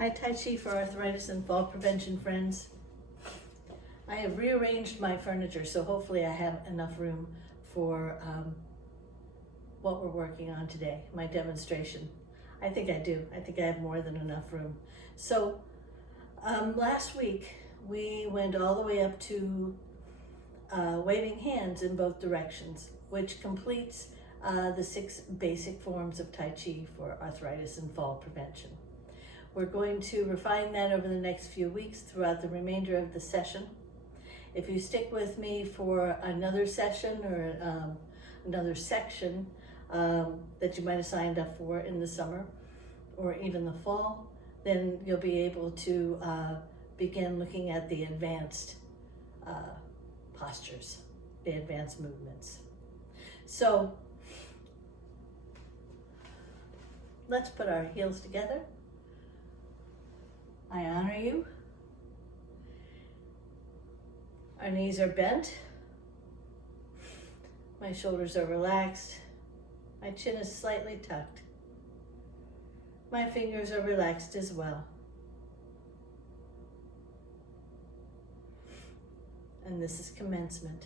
Hi, Tai Chi for arthritis and fall prevention friends. I have rearranged my furniture, so hopefully I have enough room for what we're working on today, my demonstration. I think I do. I think I have more than enough room. So last week we went all the way up to waving hands in both directions, which completes the 6 basic forms of Tai Chi for arthritis and fall prevention. We're going to refine that over the next few weeks throughout the remainder of the session. If you stick with me for another session or another section that you might have signed up for in the summer or even the fall, then you'll be able to begin looking at the advanced postures, the advanced movements. So let's put our heels together. I honor you. Our knees are bent. My shoulders are relaxed. My chin is slightly tucked. My fingers are relaxed as well. And this is commencement.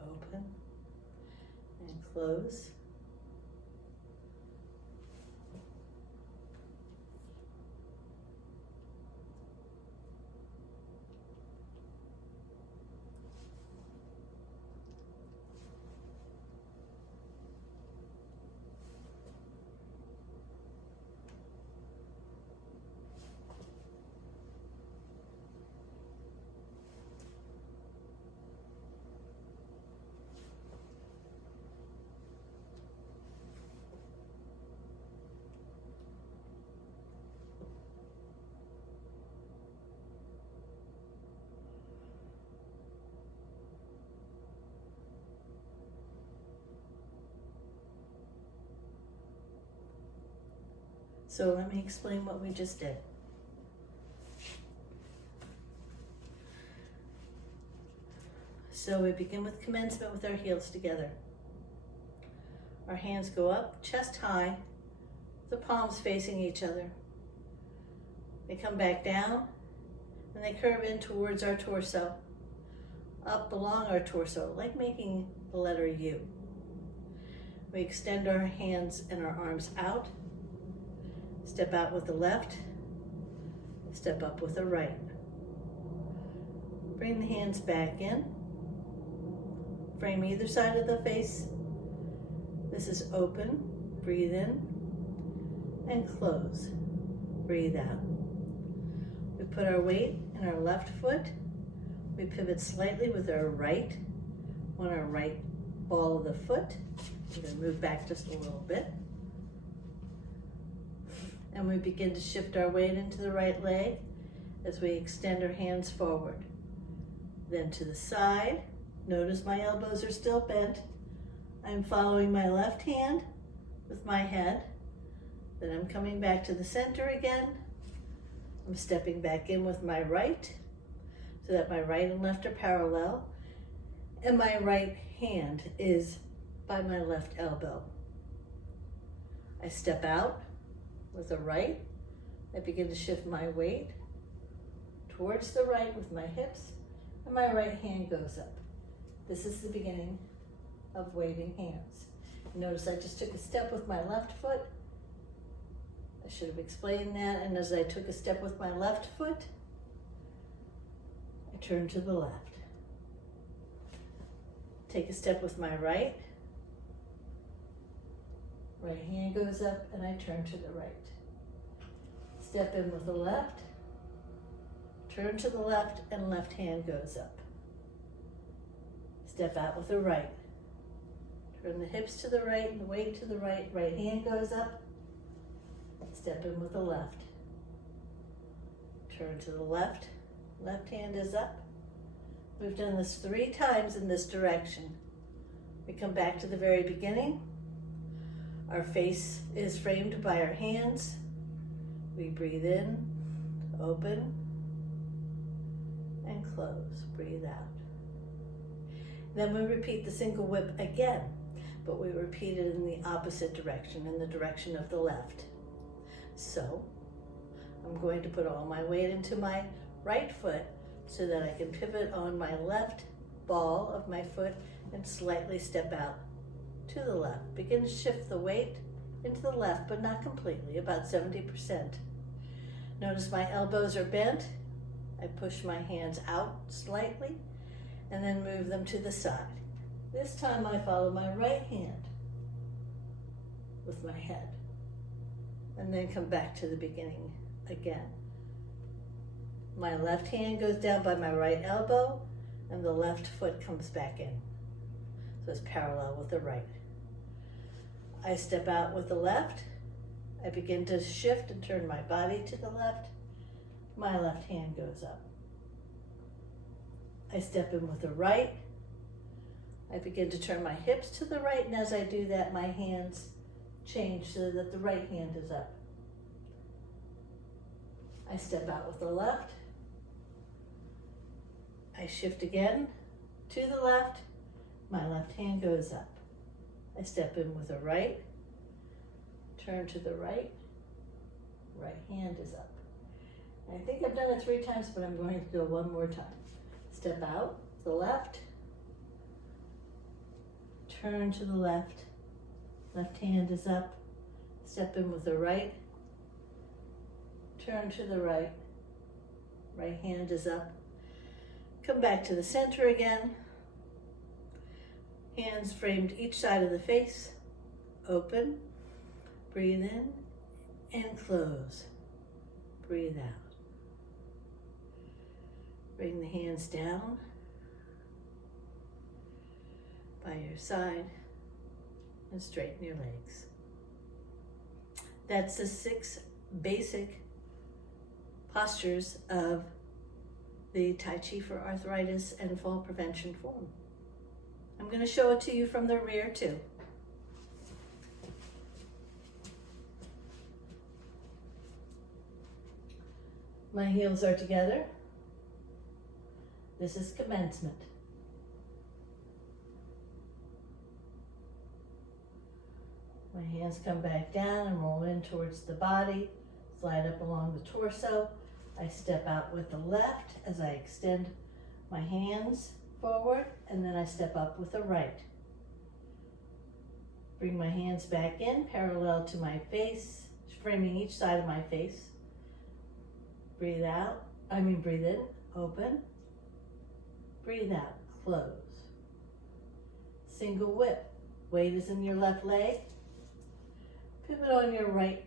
Open and close. So let me explain what we just did. So we begin with commencement with our heels together. Our hands go up, chest high, the palms facing each other. They come back down and they curve in towards our torso, up along our torso, like making the letter U. We extend our hands and our arms out. Step out with the left, step up with the right. Bring the hands back in. Frame either side of the face. This is open. Breathe in and close. Breathe out. We put our weight in our left foot. We pivot slightly with our right on our right ball of the foot. We're going to move back just a little bit. And we begin to shift our weight into the right leg as we extend our hands forward. Then to the side. Notice my elbows are still bent. I'm following my left hand with my head. Then I'm coming back to the center again. I'm stepping back in with my right so that my right and left are parallel. And my right hand is by my left elbow. I step out with the right. I begin to shift my weight towards the right with my hips, and my right hand goes up. This is the beginning of waving hands. Notice I just took a step with my left foot. I should have explained that. And as I took a step with my left foot, I turned to the left. Take a step with my right. Right hand goes up and I turn to the right. Step in with the left. Turn to the left and left hand goes up. Step out with the right. Turn the hips to the right and the weight to the right. Right hand goes up. Step in with the left. Turn to the left. Left hand is up. We've done this 3 times in this direction. We come back to the very beginning. Our face is framed by our hands. We breathe in, open, and close. Breathe out. Then we repeat the single whip again, but we repeat it in the opposite direction, in the direction of the left. So, I'm going to put all my weight into my right foot so that I can pivot on my left ball of my foot and slightly step out to the left. Begin to shift the weight into the left, but not completely, about 70%. Notice my elbows are bent. I push my hands out slightly and then move them to the side. This time I follow my right hand with my head and then come back to the beginning again. My left hand goes down by my right elbow and the left foot comes back in. So it's parallel with the right. I step out with the left. I begin to shift and turn my body to the left. My left hand goes up. I step in with the right. I begin to turn my hips to the right, and as I do that, my hands change so that the right hand is up. I step out with the left. I shift again to the left. My left hand goes up. I step in with the right, turn to the right, right hand is up. And I think I've done it 3 times, but I'm going to do it one more time. Step out, the left, turn to the left, left hand is up, step in with the right, turn to the right, right hand is up, come back to the center again, hands framed each side of the face, open, breathe in and close, breathe out. Bring the hands down by your side and straighten your legs. That's the 6 basic postures of the Tai Chi for arthritis and fall prevention form. I'm going to show it to you from the rear too. My heels are together. This is commencement. My hands come back down and roll in towards the body, slide up along the torso. I step out with the left as I extend my hands forward, and then I step up with the right. Bring my hands back in, parallel to my face, framing each side of my face. Breathe in, open. Breathe out, close. Single whip. Weight is in your left leg. Pivot on your right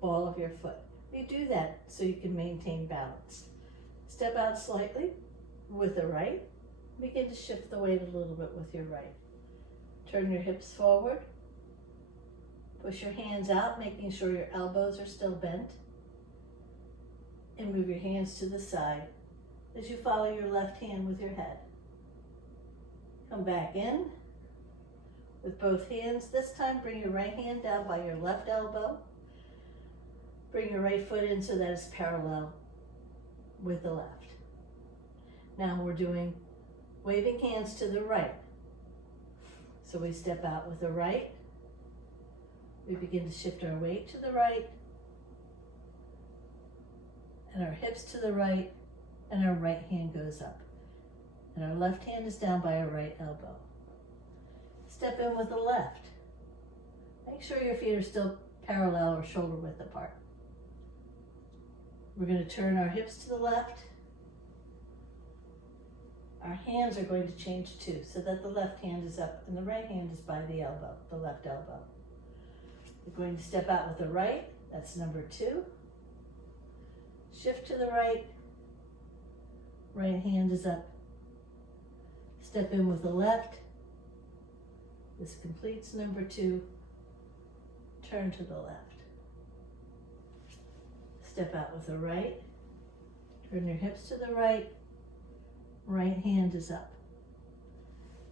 ball of your foot. You do that so you can maintain balance. Step out slightly with the right. Begin to shift the weight a little bit with your right. Turn your hips forward. Push your hands out, making sure your elbows are still bent. And move your hands to the side as you follow your left hand with your head. Come back in with both hands. This time, bring your right hand down by your left elbow. Bring your right foot in so that it's parallel with the left. Now we're doing waving hands to the right. So we step out with the right. We begin to shift our weight to the right, and our hips to the right, and our right hand goes up. And our left hand is down by our right elbow. Step in with the left. Make sure your feet are still parallel or shoulder width apart. We're going to turn our hips to the left, Our hands are going to change too, so that the left hand is up and the right hand is by the elbow, the left elbow. We're going to step out with the right, that's number 2. Shift to the right, right hand is up. Step in with the left. This completes number 2. Turn to the left. Step out with the right. Turn your hips to the right. Right hand is up.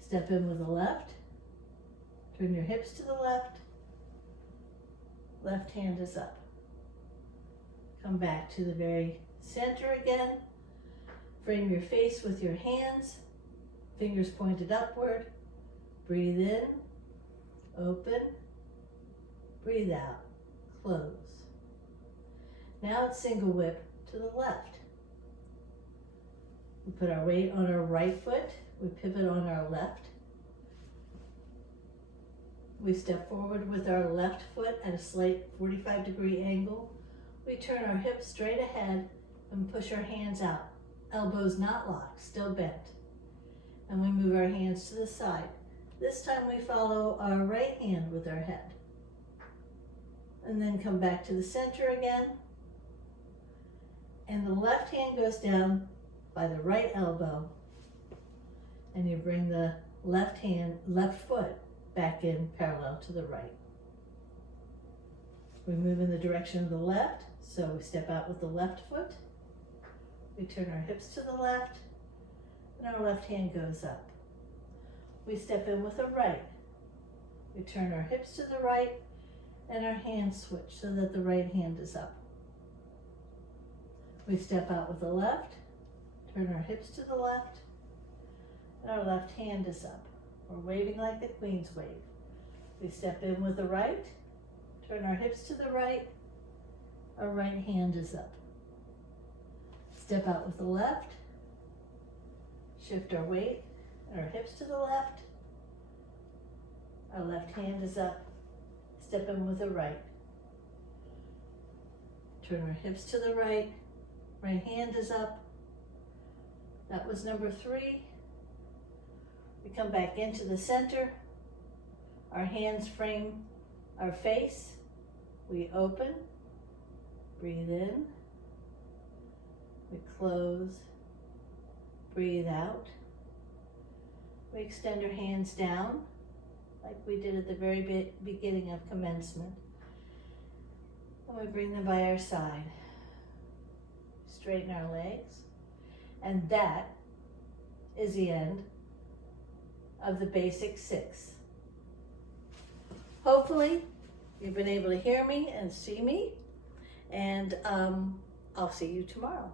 Step in with the left. Turn your hips to the left. Left hand is up. Come back to the very center again. Frame your face with your hands. Fingers pointed upward. Breathe in. Open. Breathe out. Close. Now it's single whip to the left. We put our weight on our right foot. We pivot on our left. We step forward with our left foot at a slight 45-degree angle. We turn our hips straight ahead and push our hands out. Elbows not locked, still bent. And we move our hands to the side. This time we follow our right hand with our head. And then come back to the center again. And the left hand goes down by the right elbow. And you bring the left foot back in parallel to the right. We move in the direction of the left, so we step out with the left foot. We turn our hips to the left, and our left hand goes up. We step in with the right. We turn our hips to the right, and our hands switch so that the right hand is up. We step out with the left, turn our hips to the left, and our left hand is up. We're waving like the Queen's wave. We step in with the right, turn our hips to the right, our right hand is up. Step out with the left, shift our weight and our hips to the left, our left hand is up. Step in with the right, turn our hips to the right, right hand is up. That was number 3. We come back into the center. Our hands frame our face. We open, breathe in, we close, breathe out. We extend our hands down like we did at the very beginning of commencement. And we bring them by our side. Straighten our legs. And that is the end of the Basic 6. Hopefully you've been able to hear me and see me, and I'll see you tomorrow.